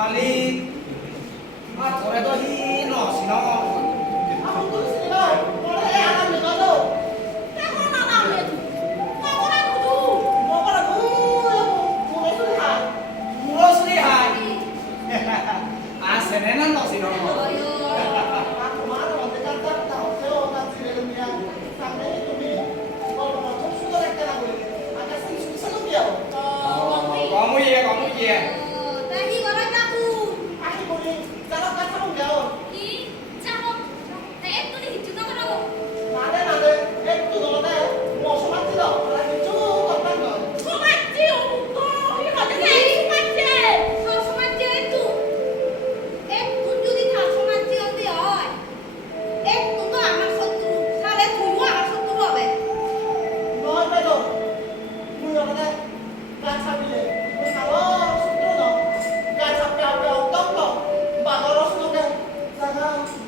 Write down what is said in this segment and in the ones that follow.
মালিক কিবা কৰে তই সি নহচিন আছেনে না নচিন Yeah.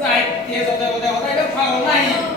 नाही ते होतं होतं होतं